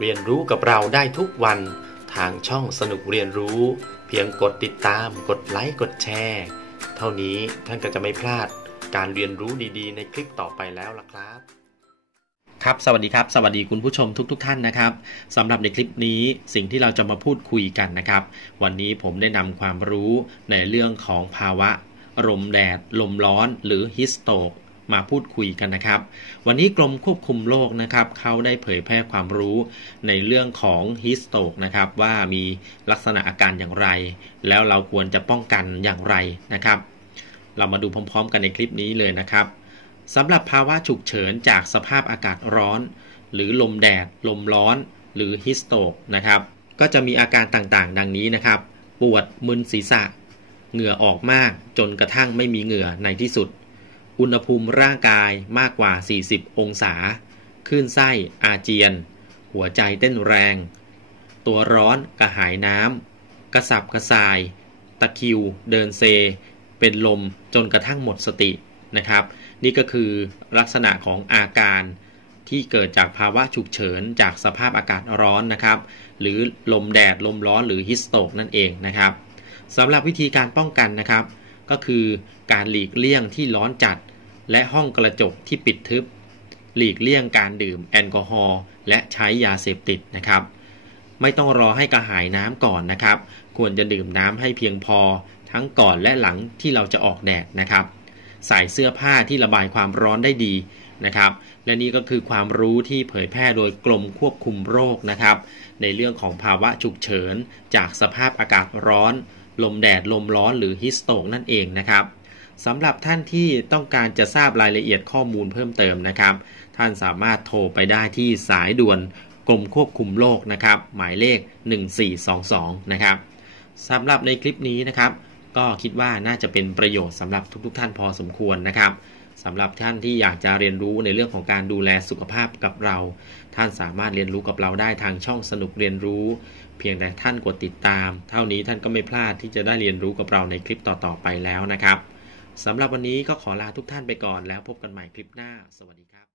เรียนรู้กับเราได้ทุกวัน ทางช่องสนุกเรียนรู้ เพียงกดติดตาม กดไลค์ กดแชร์ เท่านี้ท่านก็จะไม่พลาดการเรียนรู้ดีๆ ในคลิปต่อไปแล้วล่ะครับ ครับ สวัสดีครับ สวัสดีคุณผู้ชมทุกๆทท่านนะครับสำหรับในคลิปนี้สิ่งที่เราจะมาพูดคุยกันนะครับ วันนี้ผมได้นำความรู้ในเรื่องของภาวะลมแดด ลมร้อน หรือฮิสโตก มาพูดคุยกันนะครับ วันนี้กรมควบคุมโรคนะครับเขาได้เผยแพร่ความรู้ในเรื่องของฮิสโตกนะครับว่ามีลักษณะอาการอย่างไร แล้วเราควรจะป้องกันอย่างไรนะครับ เรามาดูพร้อม ๆ กันในคลิปนี้เลยนะครับสำหรับภาวะฉุกเฉินจากสภาพอากาศร้อน หรือลมแดด ลมร้อน หรือฮิสโตกนะครับก็จะมีอาการต่างๆ ดังนี้นะครับ ปวดมึนศีรษะ เหงื่อออกมากจนกระทั่งไม่มีเหงื่อในที่สุด อุณหภูมิร่างกายมากกว่า 40 องศาคลื่นไส้อาเจียน หัวใจเต้นแรง ตัวร้อนกระหายน้ำกระสับกระส่าย ตะคิว เดินเซ เป็นลมจนกระทั่งหมดสตินะครับ นี่ก็คือลักษณะของอาการที่เกิดจากภาวะฉุกเฉินจากสภาพอากาศร้อนนะครับ หรือลมแดดลมร้อนหรือฮิสโตกนั่นเองนะครับสำหรับวิธีการป้องกันนะครับ ก็คือการหลีกเลี่ยงที่ร้อนจัด และห้องกระจกที่ปิดทึบ หลีกเลี่ยงการดื่มแอลกอฮอล์และใช้ยาเสพติดนะครับ ไม่ต้องรอให้กระหายน้ำก่อนนะครับ ควรจะดื่มน้ำให้เพียงพอทั้งก่อนและหลังที่เราจะออกแดดนะครับ ใส่เสื้อผ้าที่ระบายความร้อนได้ดีนะครับ และนี่ก็คือความรู้ที่เผยแพร่โดยกรมควบคุมโรคนะครับ ในเรื่องของภาวะฉุกเฉิน จากสภาพอากาศร้อน ลมแดดลมร้อนหรือฮิสโตกนั่นเองนะครับ สำหรับท่านที่ต้องการจะทราบรายละเอียดข้อมูลเพิ่มเติมนะครับ ท่านสามารถโทรไปได้ที่สายด่วนกรมควบคุมโรคนะครับ หมายเลข 1422 นะครับสำหรับในคลิปนี้นะครับ ก็คิดว่าน่าจะเป็นประโยชน์สำหรับทุกๆท่านพอสมควรนะครับสำหรับท่านที่อยากจะเรียนรู้ในเรื่องของการดูแลสุขภาพกับเรา ท่านสามารถเรียนรู้กับเราได้ทางช่องสนุกเรียนรู้ เพียงแต่ท่านกดติดตาม เท่านี้ท่านก็ไม่พลาดที่จะได้เรียนรู้กับเราในคลิปต่อๆไปแล้วนะครับ สำหรับวันนี้ก็ขอลาทุกท่านไปก่อนแล้วพบกันใหม่คลิปหน้า สวัสดีครับ